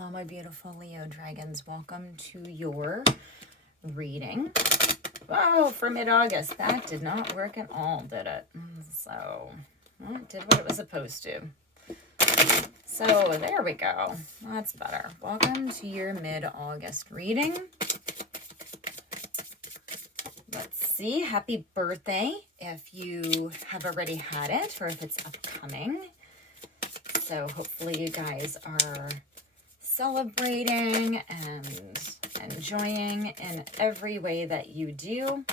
Hello, my beautiful Leo dragons. Welcome to your reading. Oh, for mid-August. That did not work at all, did it? So, well, it did what it was supposed to. So, there we go. That's better. Welcome to your mid-August reading. Let's see. Happy birthday if you have already had it or if it's upcoming. So, hopefully you guys are celebrating and enjoying in every way that you do.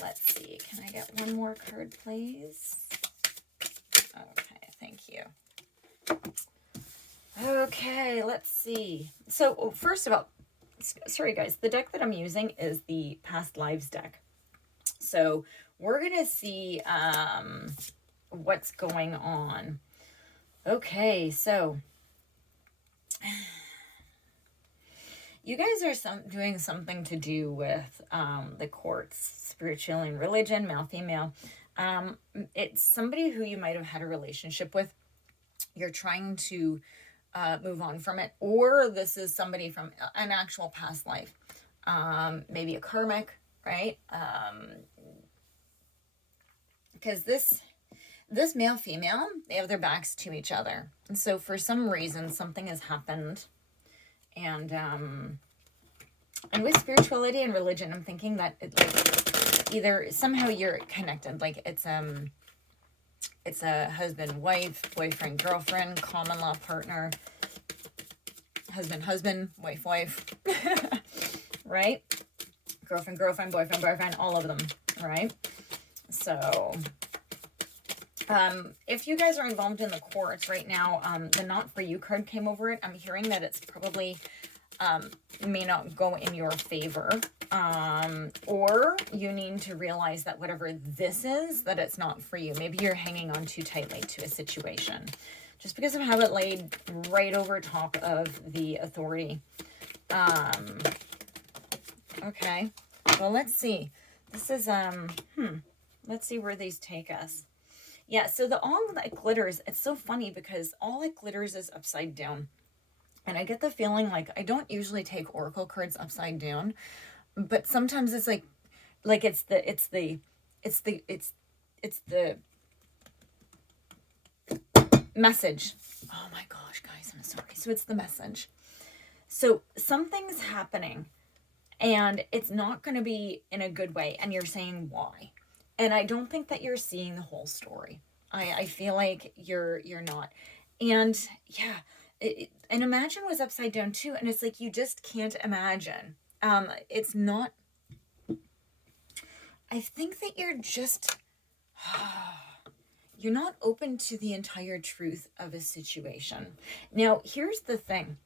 Let's see. Can I get one more card, please? Okay, thank you. Okay, let's see. So, first of all, sorry guys, the deck that I'm using is the Past Lives deck. So, we're going to see what's going on. Okay, so you guys are doing something to do with the courts, spiritual and religion, male, female. It's somebody who you might have had a relationship with. You're trying to move on from it, or this is somebody from an actual past life, maybe a karmic, right? Because this male, female, they have their backs to each other. And so for some reason, something has happened. And with spirituality and religion, I'm thinking that either somehow you're connected. Like it's a husband, wife, boyfriend, girlfriend, common law partner, husband, wife, right? Girlfriend, boyfriend, all of them, right? So if you guys are involved in the courts right now, the Not For You card came over it. I'm hearing that it's probably may not go in your favor, or you need to realize that whatever this is, that it's not for you. Maybe you're hanging on too tightly to a situation just because of how it laid right over top of the authority. Okay, well, let's see. This is let's see where these take us. Yeah, so the All That Glitters, it's so funny because All That Glitters is upside down. And I get the feeling like I don't usually take oracle cards upside down, but sometimes it's like it's the message. Oh my gosh, guys, I'm sorry. So it's the message. So something's happening and it's not going to be in a good way, and you're saying why. And I don't think that you're seeing the whole story. I feel like you're not. And yeah, and Imagine was upside down too. And it's like, you just can't imagine. It's not, I think that you're just, you're not open to the entire truth of a situation. Now, here's the thing.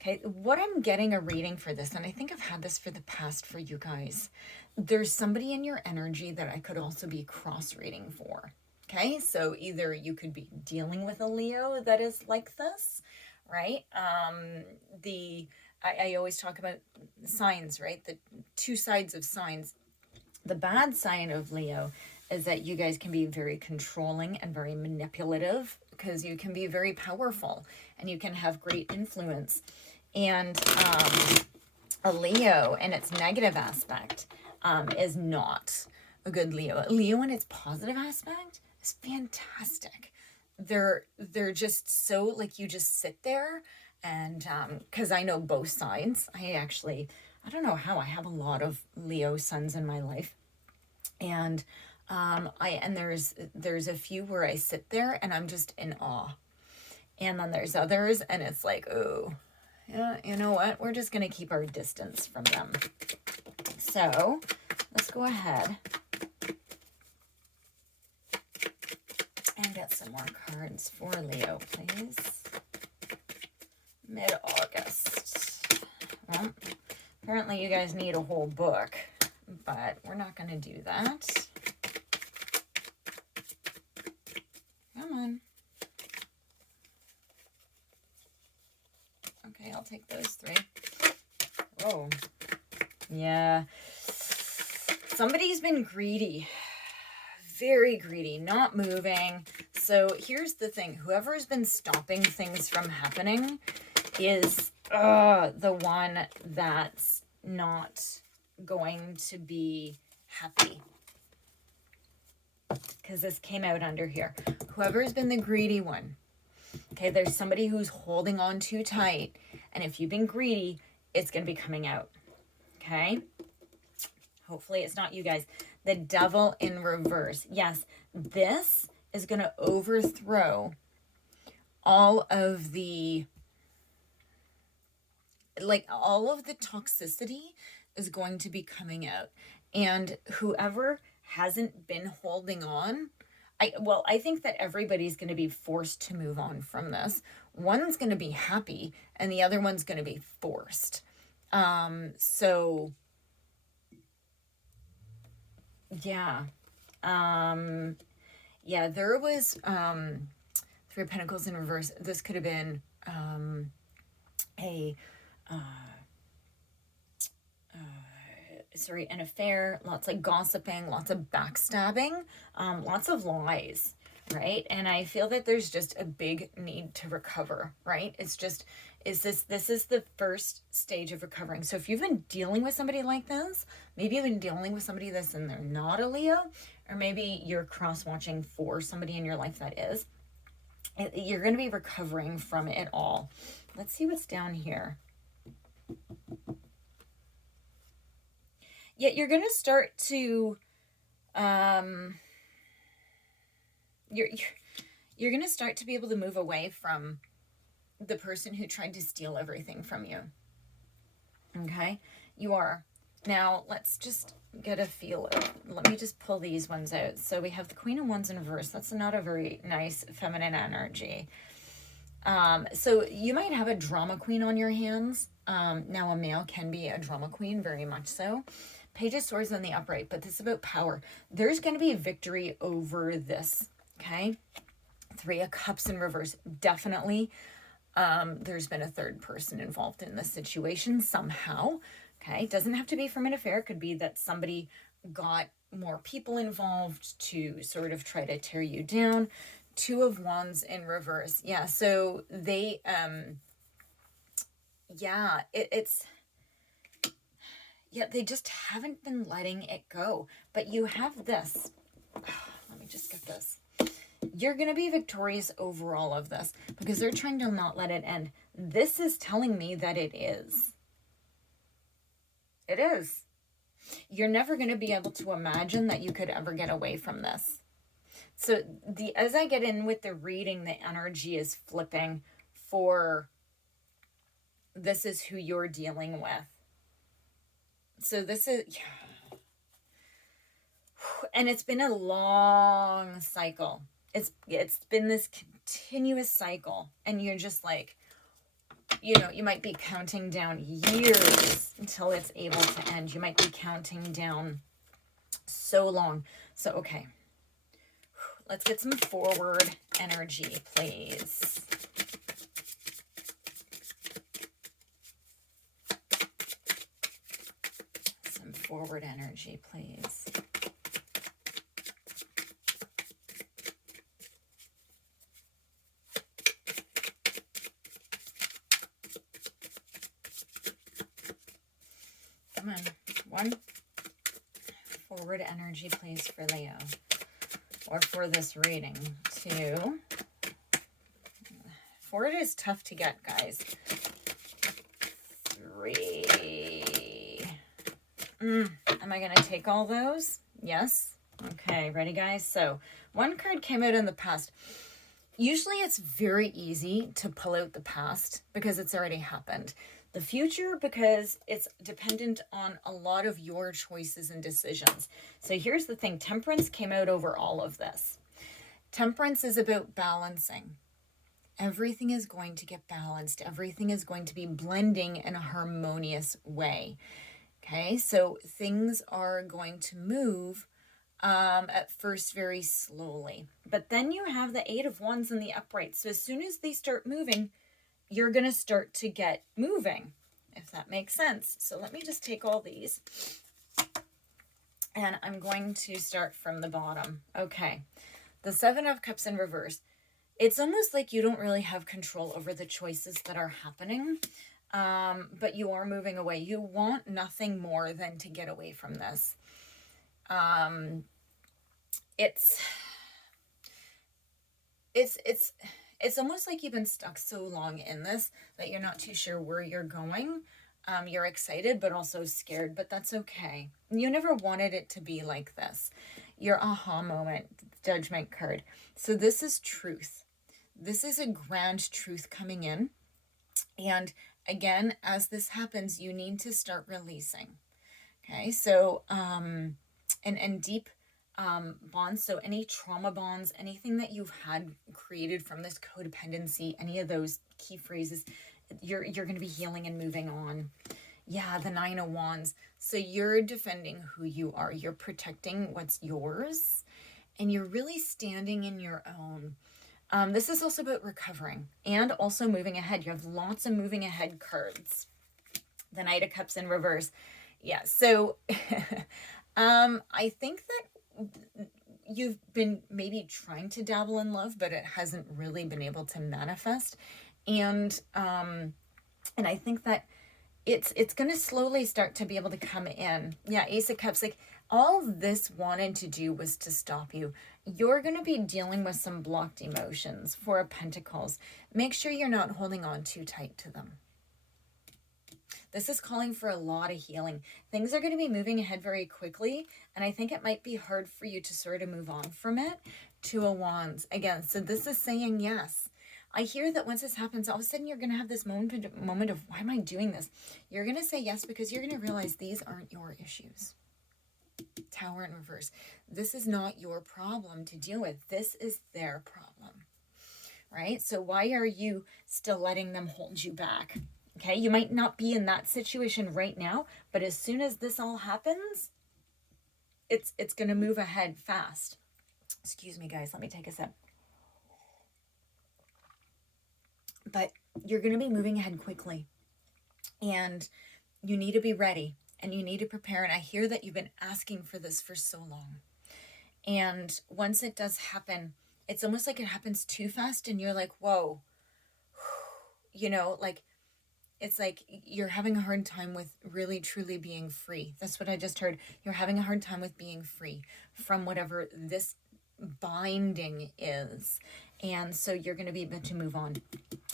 Okay, what I'm getting a reading for this, and I think I've had this for the past for you guys, there's somebody in your energy that I could also be cross-reading for. Okay, so either you could be dealing with a Leo that is like this, right? I always talk about signs, right? The two sides of signs. The bad side of Leo is that you guys can be very controlling and very manipulative, because you can be very powerful and you can have great influence. And a Leo in its negative aspect is not a good Leo. Leo in its positive aspect is fantastic. They're just so, like, you just sit there, and because I know both sides. I don't know how, I have a lot of Leo suns in my life, and there's a few where I sit there and I'm just in awe, and then there's others and it's like, oh yeah, you know what, we're just gonna keep our distance from them. So let's go ahead and get some more cards for Leo, please. Mid-August. Well, apparently you guys need a whole book, but we're not going to do that. Come on. Okay, I'll take those three. Oh, yeah. Somebody's been greedy. Very greedy, not moving. So here's the thing. Whoever has been stopping things from happening is the one that's not going to be happy. Because this came out under here. Whoever's been the greedy one. Okay, there's somebody who's holding on too tight. And if you've been greedy, it's going to be coming out. Okay? Hopefully it's not you guys. The Devil in reverse. Yes, this is going to overthrow all of the, like, all of the toxicity is going to be coming out. And whoever hasn't been holding on, I think that everybody's going to be forced to move on from this. One's going to be happy and the other one's going to be forced. So yeah. Yeah, there was Three of Pentacles in reverse. This could have been an affair, lots of gossiping, lots of backstabbing, lots of lies, right? And I feel that there's just a big need to recover, right? This is the first stage of recovering. So if you've been dealing with somebody like this, maybe you've been dealing with somebody that's and they're not a Leo, or maybe you're cross-watching for somebody in your life that is, you're going to be recovering from it all. Let's see what's down here. Yeah, you're going to start to, you're going to start to be able to move away from the person who tried to steal everything from you. Okay? You are. Now, let's just get a feel of, let me just pull these ones out. So we have the Queen of Wands in reverse. That's not a very nice feminine energy. So you might have a drama queen on your hands. Now a male can be a drama queen, very much so. Page of Swords in the upright, but this is about power. There's going to be a victory over this, okay? Three of Cups in reverse, definitely. There's been a third person involved in this situation somehow, okay? Doesn't have to be from an affair. It could be that somebody got more people involved to sort of try to tear you down. Two of Wands in reverse. Yeah, so they, they just haven't been letting it go. But you have this. Let me just get this. You're going to be victorious over all of this because they're trying to not let it end. This is telling me that it is. It is. You're never going to be able to imagine that you could ever get away from this. So as I get in with the reading, the energy is flipping for this is who you're dealing with. So this is, yeah. And it's been a long cycle. It's been this continuous cycle. And you're just like, you might be counting down years until it's able to end. You might be counting down so long. So, okay. Let's get some forward energy, please. Some forward energy, please. Come on. One. Forward energy, please, for Leo. Or for this reading. Two. Forward is tough to get, guys. Three. Am I going to take all those? Yes. Okay, ready, guys? So, one card came out in the past. Usually it's very easy to pull out the past because it's already happened. The future, because it's dependent on a lot of your choices and decisions. So here's the thing. Temperance came out over all of this. Temperance is about balancing. Everything is going to get balanced. Everything is going to be blending in a harmonious way. Okay, so things are going to move at first very slowly. But then you have the Eight of Wands in the upright. So as soon as they start moving, you're going to start to get moving, if that makes sense. So let me just take all these. And I'm going to start from the bottom. Okay. The Seven of Cups in reverse. It's almost like you don't really have control over the choices that are happening, but you are moving away. You want nothing more than to get away from this. It's almost like you've been stuck so long in this that you're not too sure where you're going. You're excited, but also scared, but that's okay. You never wanted it to be like this. Your aha moment, Judgment card. So this is truth. This is a grand truth coming in. And again, as this happens, you need to start releasing. Okay, so, and deep bonds, so any trauma bonds, anything that you've had created from this codependency, any of those key phrases, you're going to be healing and moving on. Yeah, the Nine of Wands. So you're defending who you are. You're protecting what's yours, and you're really standing in your own. This is also about recovering and also moving ahead. You have lots of moving ahead cards. The Knight of Cups in reverse. Yeah, so I think that you've been maybe trying to dabble in love, but it hasn't really been able to manifest. And I think that it's going to slowly start to be able to come in. Yeah, Ace of Cups, like all this wanted to do was to stop you. You're going to be dealing with some blocked emotions. Four of Pentacles. Make sure you're not holding on too tight to them. This is calling for a lot of healing. Things are going to be moving ahead very quickly, and I think it might be hard for you to sort of move on from it. Two of Wands. Again, so this is saying yes. I hear that once this happens, all of a sudden you're going to have this moment of, why am I doing this? You're going to say yes because you're going to realize these aren't your issues. Tower in reverse. This is not your problem to deal with. This is their problem, right? So why are you still letting them hold you back? Okay, you might not be in that situation right now, but as soon as this all happens, it's going to move ahead fast. Excuse me, guys. Let me take a sip. But you're going to be moving ahead quickly, and you need to be ready, and you need to prepare. And I hear that you've been asking for this for so long. And once it does happen, it's almost like it happens too fast, and you're like, whoa, you know, like, it's like you're having a hard time with really, truly being free. That's what I just heard. You're having a hard time with being free from whatever this binding is. And so you're going to be able to move on.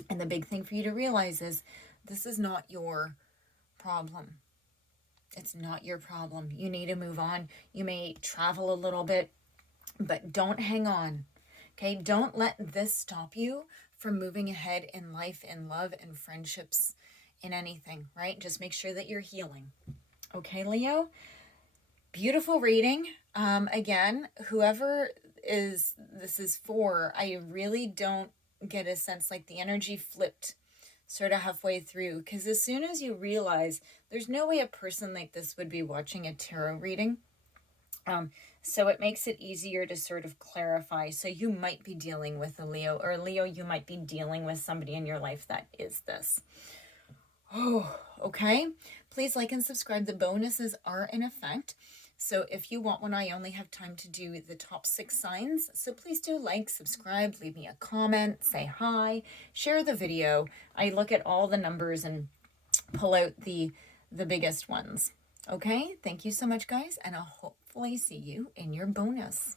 And the big thing for you to realize is this is not your problem. It's not your problem. You need to move on. You may travel a little bit, but don't hang on. Okay? Don't let this stop you from moving ahead in life, in love, in friendships, in anything, right? Just make sure that you're healing. Okay, Leo? Beautiful reading. Again, whoever this is for, I really don't get a sense like the energy flipped sort of halfway through, because as soon as you realize there's no way a person like this would be watching a tarot reading, so it makes it easier to sort of clarify. So you might be dealing with a Leo, or Leo, you might be dealing with somebody in your life that is this. Oh, okay. Please like and subscribe. The bonuses are in effect. So if you want one, I only have time to do the top 6 signs. So please do like, subscribe, leave me a comment, say hi, share the video. I look at all the numbers and pull out the biggest ones. Okay. Thank you so much, guys. And I'll hopefully see you in your bonus.